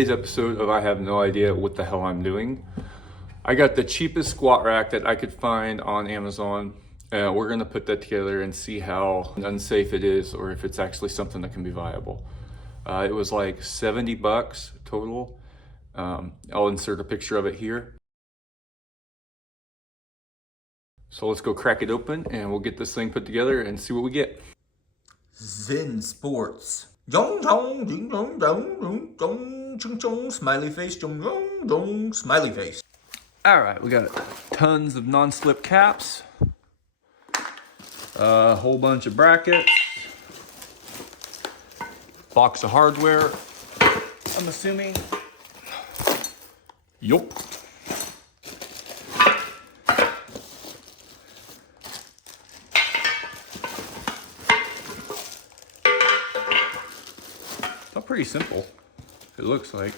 today's episode of I have no idea what the hell I'm doing. I got the cheapest squat rack that I could find on Amazon. We're gonna put that together and see how unsafe it is or if it's actually something that can be viable. It was like 70 bucks total. I'll insert a picture of it here. So let's go crack it open and we'll get this thing put together and see what we get. Zen Sports. Dong dong ding dong dong dong dong chung chung smiley face dong dong dong smiley face. All right, we got tons of non-slip caps, a whole bunch of brackets, box of hardware, I'm assuming. Yup. It's pretty simple, it looks like.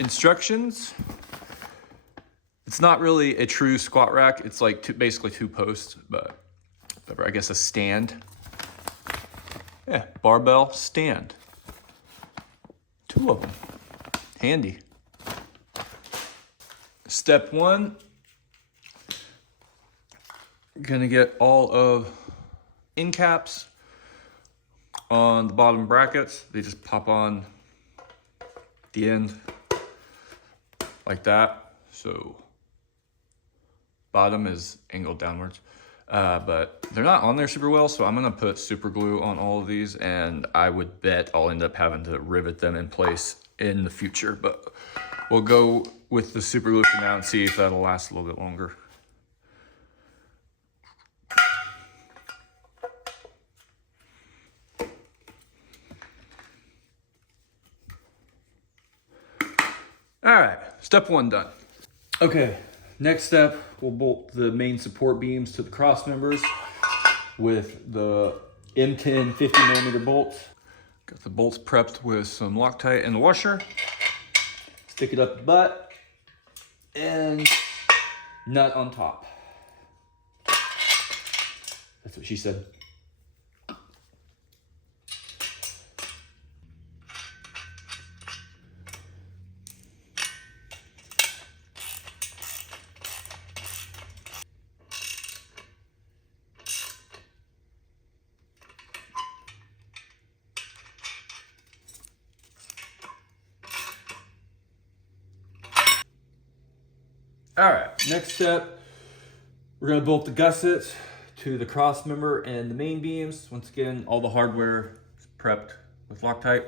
Instructions. It's not really a true squat rack. It's like basically two posts, but I guess a stand. Yeah, barbell stand. Two of them. Handy. Step one. You're gonna get all of end caps on the bottom brackets. They just pop on the end like that. So bottom is angled downwards, but they're not on there super well. So I'm gonna put super glue on all of these, and I would bet I'll end up having to rivet them in place in the future, but we'll go with the super glue for now and see if that'll last a little bit longer. All right, step one done. Okay, next step, we'll bolt the main support beams to the cross members with the M10 50mm bolts. Got the bolts prepped with some Loctite and the washer. Stick it up the butt and nut on top. That's what she said. All right, next step, we're gonna bolt the gussets to the cross member and the main beams. Once again, all the hardware is prepped with Loctite.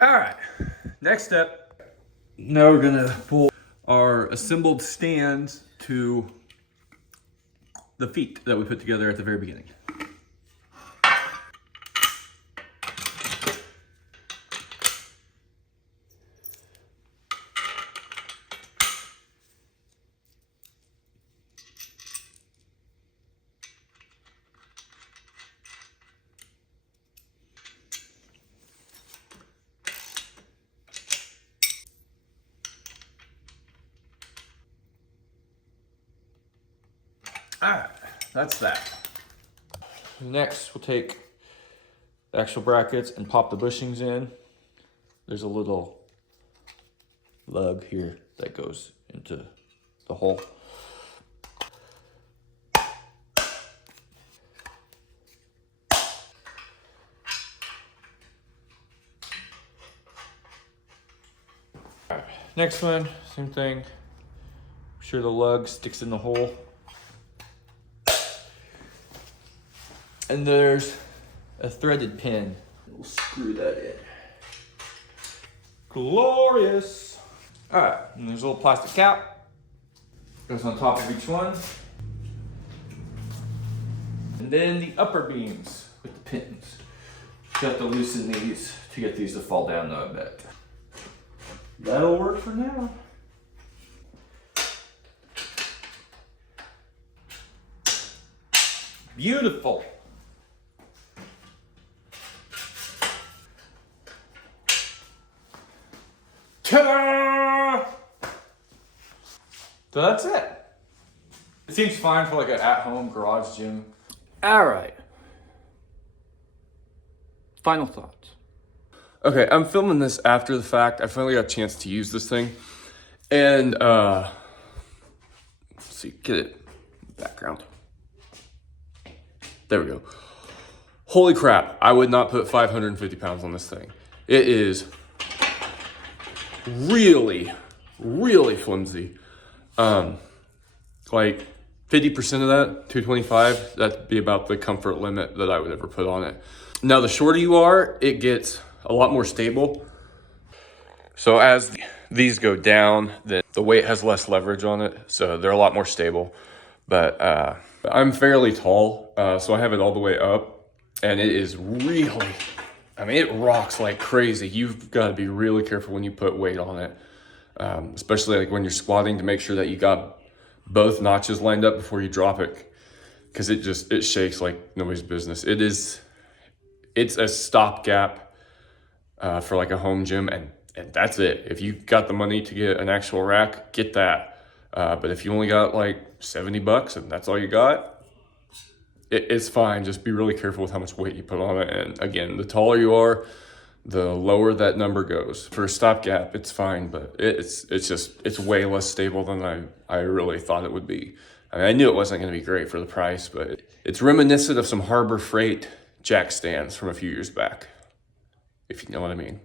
All right, next step. Now we're gonna pull our assembled stands to the feet that we put together at the very beginning. All right, that's that. Next, we'll take the actual brackets and pop the bushings in. There's a little lug here that goes into the hole. All right, next one, same thing. Make sure the lug sticks in the hole. And there's a threaded pin. We'll screw that in. Glorious. All right, and there's a little plastic cap. Goes on top of each one. And then the upper beams with the pins. You have to loosen these to get these to fall down though, I bet. That'll work for now. Beautiful. Ta-da! So that's it. It seems fine for like an at-home garage gym. All right. Final thoughts. Okay, I'm filming this after the fact. I finally got a chance to use this thing. And, let's see, get it in the background. There we go. Holy crap, I would not put 550 pounds on this thing. It is really, really flimsy. Like 50% of that, 225, that'd be about the comfort limit that I would ever put on it. Now, the shorter you are, it gets a lot more stable. So as these go down, then the weight has less leverage on it, so they're a lot more stable. But I'm fairly tall, so I have it all the way up, and it is really, I mean, it rocks like crazy. You've got to be really careful when you put weight on it, especially like when you're squatting, to make sure that you got both notches lined up before you drop it, because it shakes like nobody's business. It's a stopgap for like a home gym, and that's it. If you got the money to get an actual rack, get that. But if you only got like $70 and that's all you got, it's fine. Just be really careful with how much weight you put on it. And again, the taller you are, the lower that number goes. For a stopgap, it's fine, but it's way less stable than I really thought it would be. I mean, I knew it wasn't going to be great for the price, but it's reminiscent of some Harbor Freight jack stands from a few years back, if you know what I mean.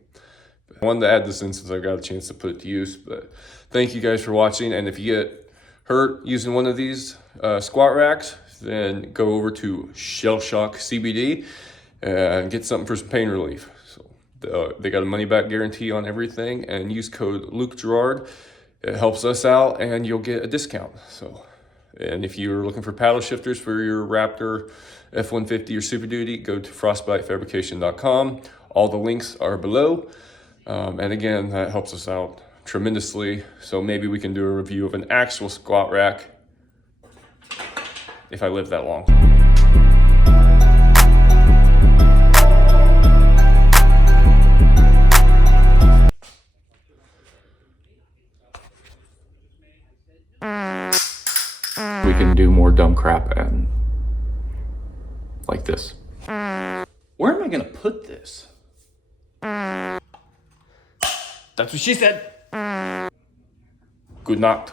I wanted to add this in since I got a chance to put it to use, but thank you guys for watching. And if you get hurt using one of these squat racks, then go over to Shell Shock CBD and get something for some pain relief. So they got a money back guarantee on everything, and use code Luke Gerard. It helps us out and you'll get a discount. So, and if you're looking for paddle shifters for your Raptor F-150 or Super Duty, go to frostbitefabrication.com. All the links are below. And again, that helps us out tremendously. So maybe we can do a review of an actual squat rack if I live that long. We can do more dumb crap and like this. Where am I gonna put this? That's what she said. Good night.